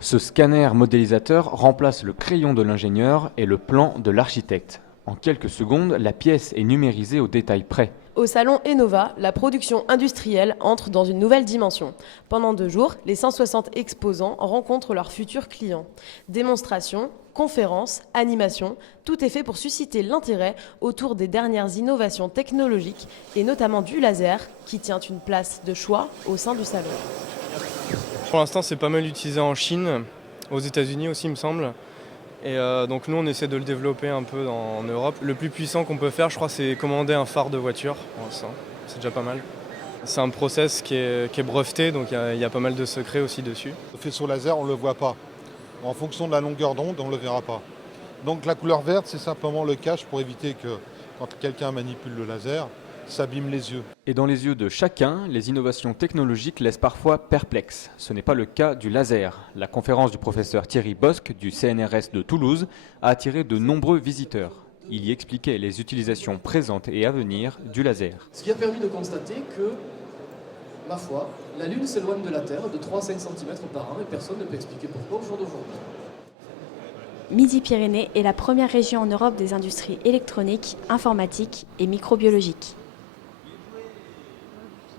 Ce scanner modélisateur remplace le crayon de l'ingénieur et le plan de l'architecte. En quelques secondes, la pièce est numérisée au détail près. Au salon Enova, la production industrielle entre dans une nouvelle dimension. Pendant 2 jours, les 160 exposants rencontrent leurs futurs clients. Démonstrations, conférences, animations, tout est fait pour susciter l'intérêt autour des dernières innovations technologiques et notamment du laser qui tient une place de choix au sein du salon. Pour l'instant, c'est pas mal utilisé en Chine, aux États-Unis aussi, il me semble. Et donc nous, on essaie de le développer un peu en Europe. Le plus puissant qu'on peut faire, je crois, c'est commander un phare de voiture. Pour l'instant, c'est déjà pas mal. C'est un process qui est breveté, donc il y a pas mal de secrets aussi dessus. Le faisceau laser, on ne le voit pas. En fonction de la longueur d'onde, on ne le verra pas. Donc la couleur verte, c'est simplement le cache pour éviter que, quand quelqu'un manipule le laser, ça abîme les yeux. Et dans les yeux de chacun, les innovations technologiques laissent parfois perplexes. Ce n'est pas le cas du laser. La conférence du professeur Thierry Bosc du CNRS de Toulouse a attiré de nombreux visiteurs. Il y expliquait les utilisations présentes et à venir du laser. Ce qui a permis de constater que, ma foi, la Lune s'éloigne de la Terre de 3 à 5 cm par an et personne ne peut expliquer pourquoi au jour d'aujourd'hui. Midi-Pyrénées est la première région en Europe des industries électroniques, informatiques et microbiologiques.